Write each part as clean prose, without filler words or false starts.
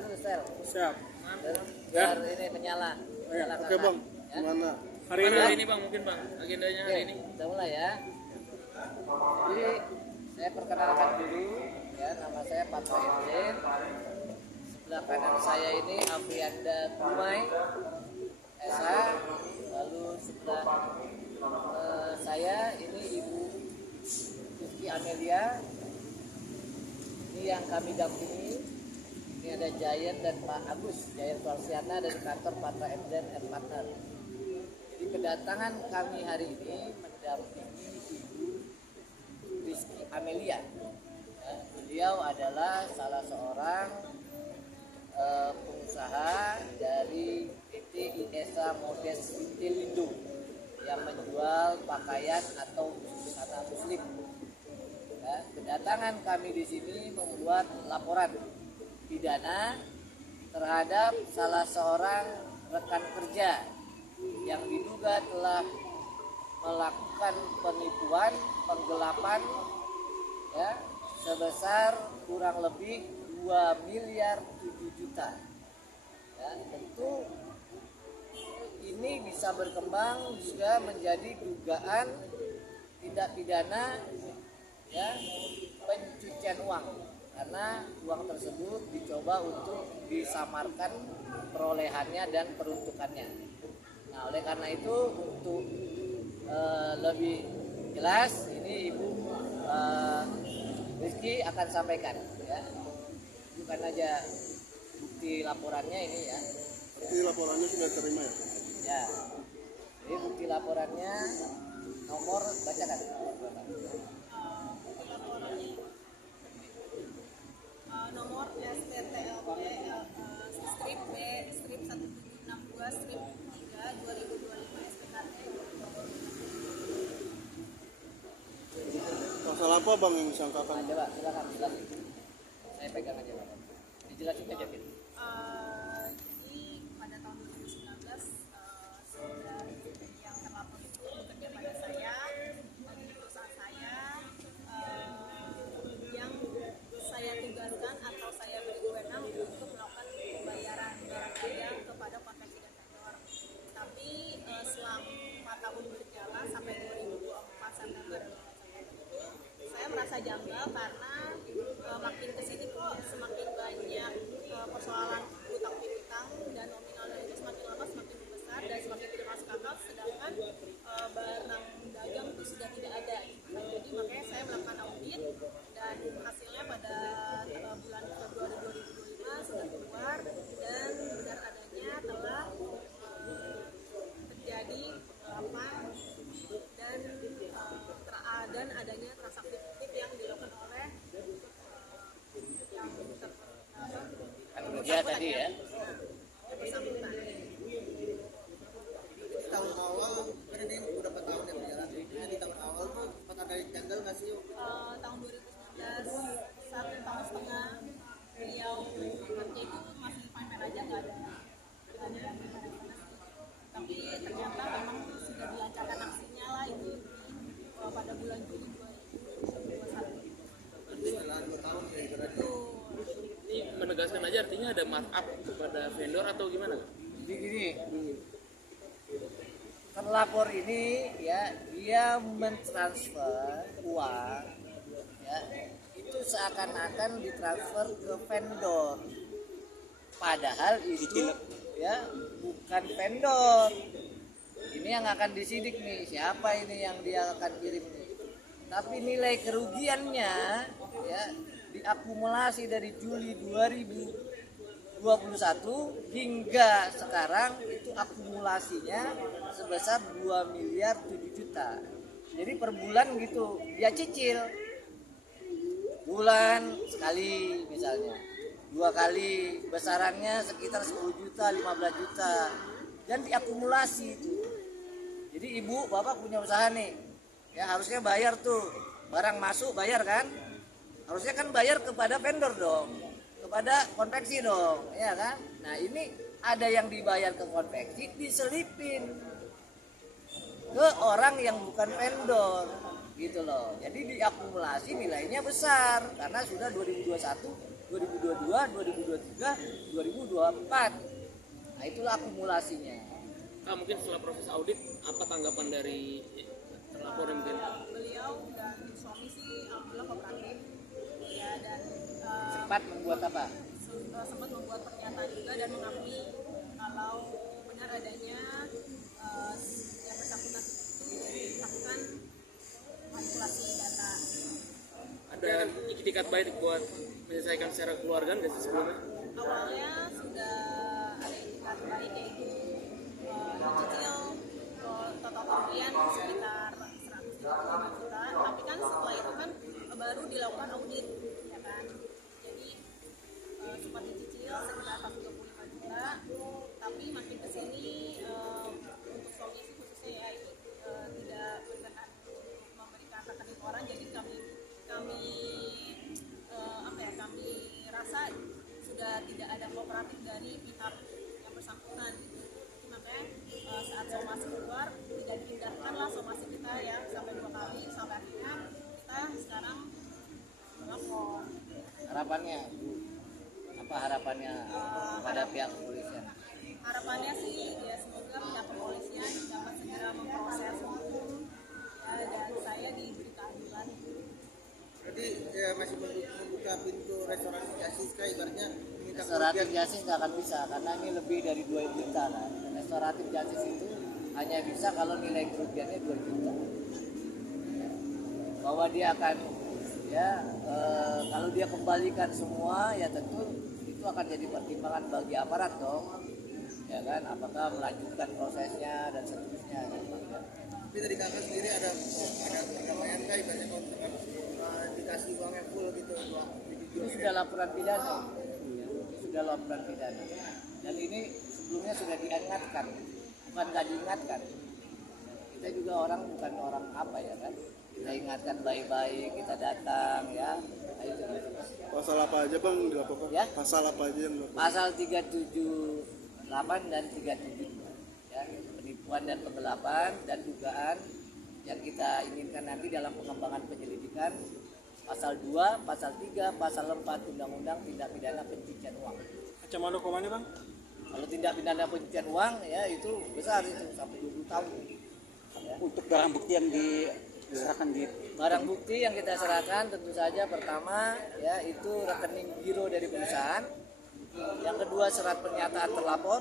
dulu sel. Siap. Biar ini menyala. Ya, oke bang, gimana? Hari ini bang, mungkin bang, agendanya hari ini. Kita mulai ya. Jadi saya perkenalkan dulu ya, nama saya Patra Edin. Sebelah kanan saya ini Afrianda Kumai Esa. Lalu sebelah saya ini Ibu Rizky Amelia. Ini yang kami dampingi. Ini ada Giant dan Pak Agus, Giant Walsiana dari kantor Patra Edin and Partner. Jadi kedatangan kami hari ini mendampingi Ibu Rizky Amelia. Ya, beliau adalah salah seorang pengusaha dari PT IESA Modest Intelindo yang menjual pakaian atau busana muslim. Ya, kedatangan kami di sini membuat laporan pidana terhadap salah seorang rekan kerja yang diduga telah melakukan penipuan, penggelapan ya, sebesar kurang lebih 2 miliar 7 juta. Ya, tentu ini bisa berkembang juga menjadi dugaan tindak pidana ya, pencucian uang, karena uang tersebut dicoba untuk disamarkan perolehannya dan peruntukannya. Nah, oleh karena itu untuk lebih jelas ini Ibu Rizky akan sampaikan ya. Bukan aja bukti laporannya ini ya. bukti laporannya sudah terima ya? Ya. Jadi bukti laporannya nomor bacakan. Nomor STTLP strip B strip 1762 strip 3 2025 SPKT. Pasal apa bang yang disangkakan? Nah, coba silakan jelasin. Saya pegang aja Pak. Dijelasin aja gitu. Jadi pada tahun 2019 sudah yang terlapor itu bekerja pada saya di perusahaan saya yang saya tugaskan atau saya beri wewenang untuk melakukan pembayaran barang saya kepada konveksi dan vendor. Tapi selama 4 tahun berjalan sampai 2024 September saya merasa janggal karena makin kesini kok semakin banyak persoalan utang piutang dan nominalnya itu semakin lama semakin besar dan semakin tidak masuk akal, sedangkan barang dagang itu sudah tidak ada. Nah, jadi makanya saya melakukan audit dan hasilnya pada bulan Februari 2025 sudah keluar dan benar adanya telah terjadi pengelapan dan adanya transaksi fiktif yang dilakukan oleh yang Kerja tadi ya. bersangkutan. Tahun awal kan ini udah 4 tahun yang berjalan. Jadi tahun awal tuh sempat ada yang janggal nggak sih? Tahun 2019 1 tahun setengah beliau kerja itu masih fine aja, nggak ada tapi ternyata memang sudah dilancarkan aksinya lah itu pada bulan Juli 2021. Setelah 2 tahun ya berarti. Ini menegaskan aja artinya ada markup kepada vendor atau gimana? Jadi gini, terlapor ini ya dia mentransfer uang ya itu seakan-akan ditransfer ke vendor, padahal itu ya bukan vendor. Ini yang akan disidik nih, siapa ini yang dia akan kirim nih. Tapi nilai kerugiannya ya diakumulasi dari Juli 2021 hingga sekarang itu akumulasinya sebesar 2 miliar 7 juta. Jadi per bulan gitu dia cicil. Bulan sekali misalnya. 2 kali besarannya sekitar 10 juta, 15 juta. Dan diakumulasi itu. Jadi ibu, bapak punya usaha nih. Ya harusnya bayar tuh. Barang masuk bayar kan? Harusnya kan bayar kepada vendor dong, kepada konveksi dong, ya kan? Nah ini ada yang dibayar ke konveksi diselipin ke orang yang bukan vendor, gitu loh. Jadi diakumulasi nilainya besar karena sudah 2021 2022, 2023, 2024. Nah, itulah akumulasinya. Kak, mungkin setelah proses audit apa tanggapan dari terlapor mungkin? Beliau dan suami sih alhamdulillah kooperatif ya, dan Sempat membuat apa? sempat membuat pernyataan juga dan mengakui kalau benar adanya yang bersangkutan itu melakukan manipulasi data. Ada itikat baik buat menyelesaikan secara keluarga nggak sih sebelumnya? Awalnya sudah ada itikat baik, yaitu dicicil total kerugian sekitar 135 juta, tapi kan setelah itu kan baru dilakukan audit ya kan, jadi sempat dicicil sekitar 125 juta, tapi makin kesini untuk suami sih khususnya ya itu tidak berkenan untuk memberikan rekening orang, jadi kami kami rasa sudah tidak ada kooperatif dari pihak yang bersangkutan gitu. Makanya saat somasi keluar tidak dipindahkan lah somasi kita ya sampai 2 kali, sampai akhirnya kita sekarang melapor. Harapannya, apa harapannya pada pihak kepolisian? Harapannya sih ya semoga pihak kepolisian dapat segera memproses hukum ya, dan saya diberi keadilan. Berarti ya masih membuka pintu restoratif justice kayak ibaratnya minta Restoratif justice nggak akan bisa karena ini lebih dari 2 juta kan. Restoratif justice itu hanya bisa kalau nilai kerugiannya 2 juta. Bahwa dia akan kalau dia kembalikan semua ya tentu itu akan jadi pertimbangan bagi aparat dong, ya kan, apakah melanjutkan prosesnya dan seterusnya gitu, ya. Tapi dari kakak sendiri ada penyampaian kayak ibaratnya kalau dikasih uangnya full gitu Itu sudah laporan pidana, sudah laporan pidana, dan ini sebelumnya sudah diingatkan, bukan nggak diingatkan. Kita juga bukan orang apa ya kan, kita ingatkan baik-baik, kita datang ya. Nah, itu. Pasal apa aja bang dilaporkan? Ya? Pasal apa aja yang dilaporkan? Pasal 378 dan 372 ya, penipuan dan penggelapan dan dugaan yang kita inginkan nanti dalam pengembangan penyelidikan, pasal 2, pasal 3, pasal 4 Undang-Undang Tindak Pidana Pencucian Uang. Ancaman hukumannya bang? Kalau tindak pidana pencucian uang ya itu besar, itu sampai 20 tahun. Ya. Untuk barang bukti yang diserahkan di Barang bukti yang kita serahkan tentu saja pertama ya itu rekening giro dari perusahaan, yang kedua surat pernyataan terlapor,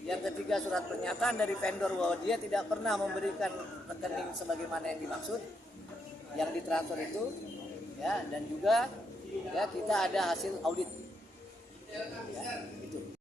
yang ketiga surat pernyataan dari vendor bahwa dia tidak pernah memberikan rekening sebagaimana yang dimaksud yang ditransfer itu ya, dan juga ya kita ada hasil audit ya, itu.